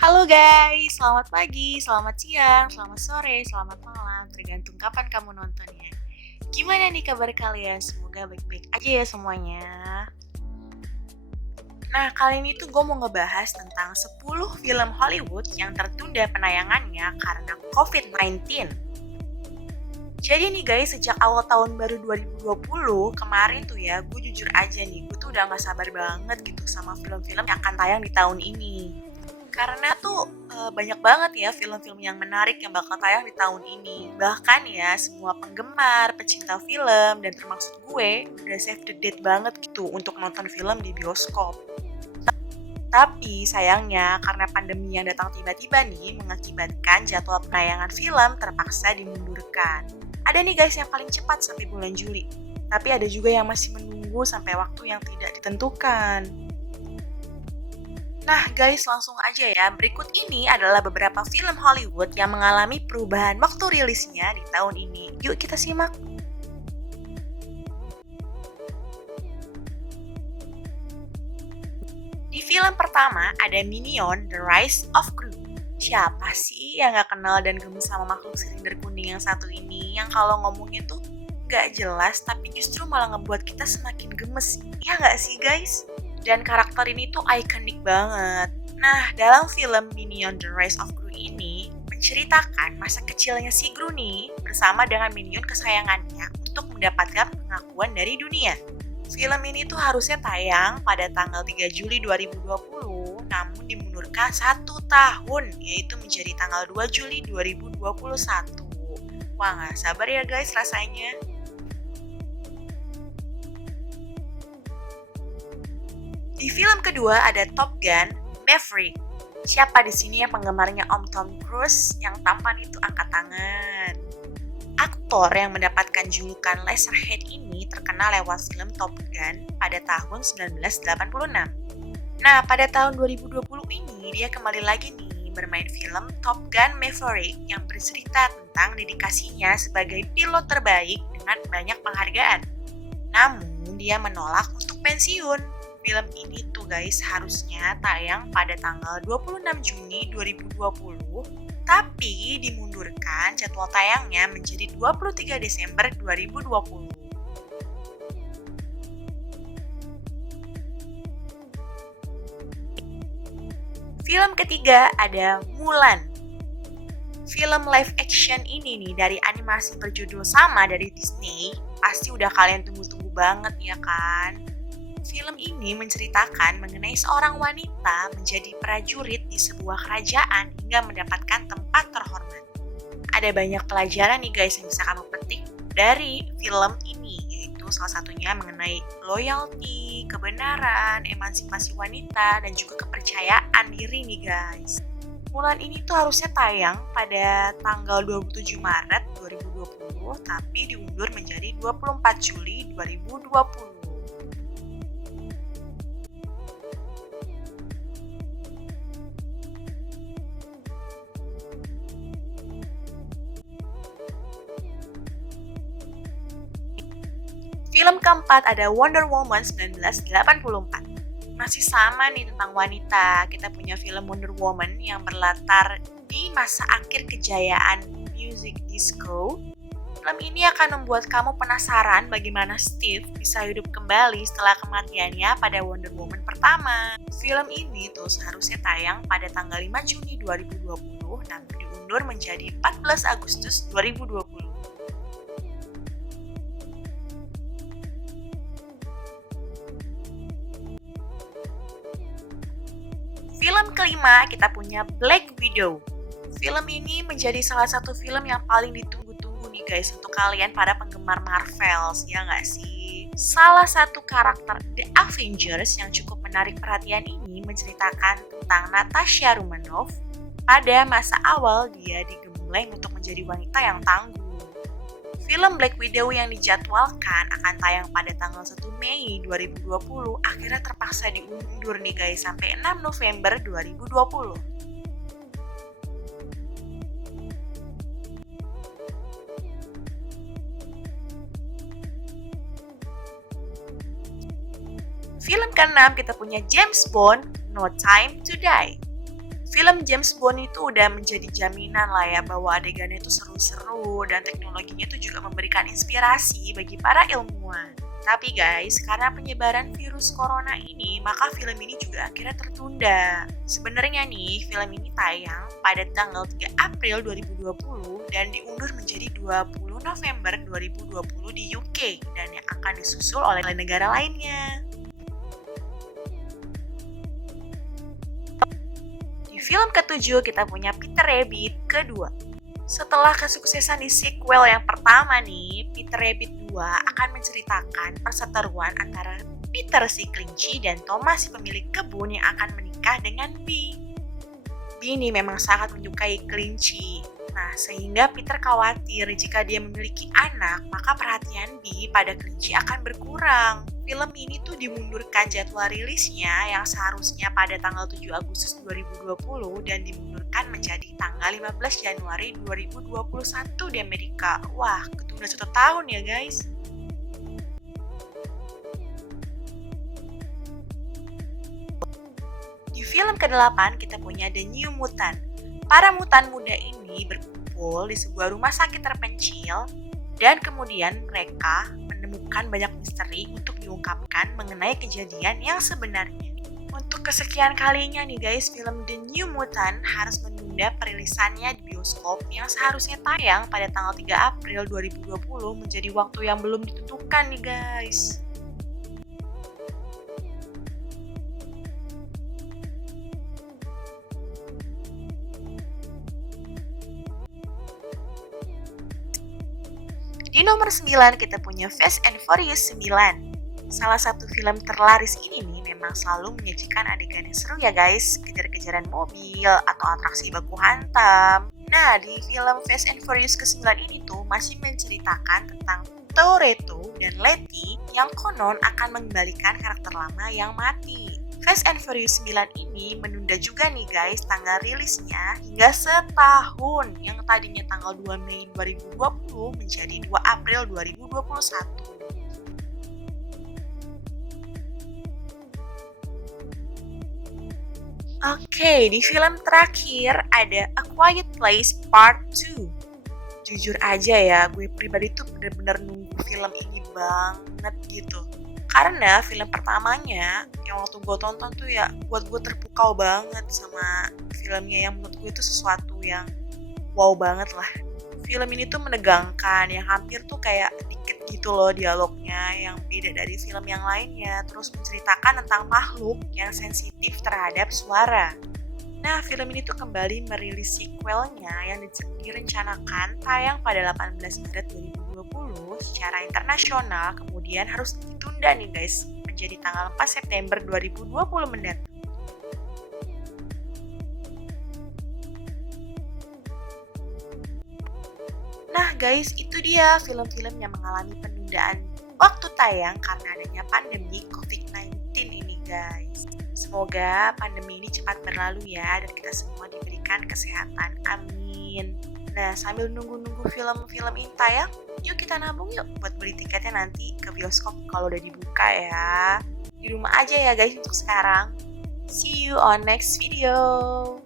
Halo guys, selamat pagi, selamat siang, selamat sore, selamat malam, tergantung kapan kamu nontonnya. Gimana nih kabar kalian? Semoga baik-baik aja ya semuanya. Nah, kali ini tuh gue mau ngebahas tentang 10 film Hollywood yang tertunda penayangannya karena COVID-19. Jadi nih guys, sejak awal tahun baru 2020, kemarin tuh ya, gue jujur aja nih, gue tuh udah gak sabar banget gitu sama film-film yang akan tayang di tahun ini. Karena tuh banyak banget ya film-film yang menarik yang bakal tayang di tahun ini. Bahkan ya semua penggemar, pecinta film, dan termasuk gue udah save the date banget gitu untuk nonton film di bioskop. Tapi sayangnya karena pandemi yang datang tiba-tiba nih mengakibatkan jadwal penayangan film terpaksa dimundurkan. Ada nih guys yang paling cepat sampai bulan Juli. Tapi ada juga yang masih menunggu sampai waktu yang tidak ditentukan. Nah guys, langsung aja ya. Berikut ini adalah beberapa film Hollywood yang mengalami perubahan waktu rilisnya di tahun ini. Yuk kita simak. Di film pertama ada Minion: The Rise of Gru. Siapa sih yang gak kenal dan gemes sama makhluk silinder kuning yang satu ini? Yang kalau ngomongnya tuh gak jelas tapi justru malah ngebuat kita semakin gemes. Ya gak sih guys? Dan karakter ini tuh ikonik banget. Nah, dalam film Minion: The Rise of Gru ini menceritakan masa kecilnya si Gru nih bersama dengan minion kesayangannya untuk mendapatkan pengakuan dari dunia. Film ini tuh harusnya tayang pada tanggal 3 Juli 2020, namun dimundurkan 1 tahun, yaitu menjadi tanggal 2 Juli 2021. Wah, gak sabar ya guys rasanya. Di film kedua ada Top Gun: Maverick. Siapa di sini yang penggemarnya Om Tom Cruise yang tampan itu angkat tangan? Aktor yang mendapatkan julukan Laserhead ini terkenal lewat film Top Gun pada tahun 1986. Nah, pada tahun 2020 ini dia kembali lagi nih bermain film Top Gun: Maverick yang bercerita tentang dedikasinya sebagai pilot terbaik dengan banyak penghargaan. Namun, dia menolak untuk pensiun. Film ini tuh guys harusnya tayang pada tanggal 26 Juni 2020, tapi dimundurkan jadwal tayangnya menjadi 23 Desember 2020. Film ketiga ada Mulan. Film live action ini nih dari animasi berjudul sama dari Disney, pasti udah kalian tunggu-tunggu banget ya kan? Film ini menceritakan mengenai seorang wanita menjadi prajurit di sebuah kerajaan hingga mendapatkan tempat terhormat. Ada banyak pelajaran nih guys yang bisa kamu petik dari film ini, yaitu salah satunya mengenai loyalty, kebenaran, emansipasi wanita, dan juga kepercayaan diri nih guys. Mulan ini tuh harusnya tayang pada tanggal 27 Maret 2020, tapi diundur menjadi 24 Juli 2020. Film keempat ada Wonder Woman 1984. Masih sama nih tentang wanita. Kita punya film Wonder Woman yang berlatar di masa akhir kejayaan music disco. Film ini akan membuat kamu penasaran bagaimana Steve bisa hidup kembali setelah kematiannya pada Wonder Woman pertama. Film ini tuh seharusnya tayang pada tanggal 5 Juni 2020, namun diundur menjadi 14 Agustus 2020. Film kelima kita punya Black Widow. Film ini menjadi salah satu film yang paling ditunggu-tunggu nih guys untuk kalian para penggemar Marvel, ya nggak sih? Salah satu karakter The Avengers yang cukup menarik perhatian ini menceritakan tentang Natasha Romanoff pada masa awal dia digembleng untuk menjadi wanita yang tangguh. Film Black Widow yang dijadwalkan akan tayang pada tanggal 1 Mei 2020 akhirnya terpaksa diundur nih guys sampai 6 November 2020. Film ke-6 kita punya James Bond: No Time to Die. Film James Bond itu udah menjadi jaminan lah ya bahwa adegannya itu seru-seru dan teknologinya itu juga memberikan inspirasi bagi para ilmuwan. Tapi guys, karena penyebaran virus corona ini, maka film ini juga akhirnya tertunda. Sebenarnya nih, film ini tayang pada tanggal 3 April 2020 dan diundur menjadi 20 November 2020 di UK dan yang akan disusul oleh negara lainnya. Di film ketujuh kita punya Peter Rabbit kedua. Setelah kesuksesan di sequel yang pertama nih, Peter Rabbit 2 akan menceritakan perseteruan antara Peter si kelinci dan Thomas si pemilik kebun yang akan menikah dengan Bee. Bee ini memang sangat menyukai kelinci. Nah, sehingga Peter khawatir jika dia memiliki anak, maka perhatian Bee pada kelinci akan berkurang. Film ini tuh dimundurkan jadwal rilisnya yang seharusnya pada tanggal 7 Agustus 2020 dan dimundurkan menjadi tanggal 15 Januari 2021 di Amerika. Wah, ketunda 1 tahun ya guys. Di film ke-8 kita punya The New Mutant. Para mutan muda ini berkumpul di sebuah rumah sakit terpencil dan kemudian mereka menemukan banyak misteri untuk diungkapkan mengenai kejadian yang sebenarnya. Untuk kesekian kalinya nih guys, film The New Mutant harus menunda perilisannya di bioskop yang seharusnya tayang pada tanggal 3 April 2020 menjadi waktu yang belum ditentukan nih guys. Di nomor 9 kita punya Fast and Furious 9. Salah satu film terlaris ini nih memang selalu menyajikan adegan yang seru ya guys, kejar-kejaran mobil atau atraksi baku hantam. Nah, di film Fast and Furious ke-9 ini tuh masih menceritakan tentang Toretto dan Letty yang konon akan mengembalikan karakter lama yang mati. Fast and Furious 9 ini menunda juga nih guys tanggal rilisnya hingga setahun, yang tadinya tanggal 2 Mei 2020 menjadi 2 April 2021. Oke, di film terakhir ada A Quiet Place Part 2. Jujur aja ya, gue pribadi tuh bener-bener nunggu film ini banget gitu. Karena film pertamanya yang waktu gue tonton tuh ya buat gue terpukau banget sama filmnya yang menurut gue itu sesuatu yang wow banget lah. Film ini tuh menegangkan, yang hampir tuh kayak dikit gitu loh dialognya yang beda dari film yang lainnya. Terus menceritakan tentang makhluk yang sensitif terhadap suara. Nah, film ini tuh kembali merilis sequelnya yang direncanakan tayang pada 18 Maret 2020 secara internasional, kemudian harus ditunda nih guys menjadi tanggal 4 September 2020 mendatang. Nah guys, itu dia film-film yang mengalami penundaan waktu tayang karena adanya pandemi COVID-19 ini guys. Semoga pandemi ini cepat berlalu ya dan kita semua diberikan kesehatan. Amin. Nah, sambil nunggu-nunggu film-film ini tayang, yuk kita nabung yuk buat beli tiketnya nanti ke bioskop kalau udah dibuka ya. Di rumah aja ya guys untuk sekarang. See you on next video.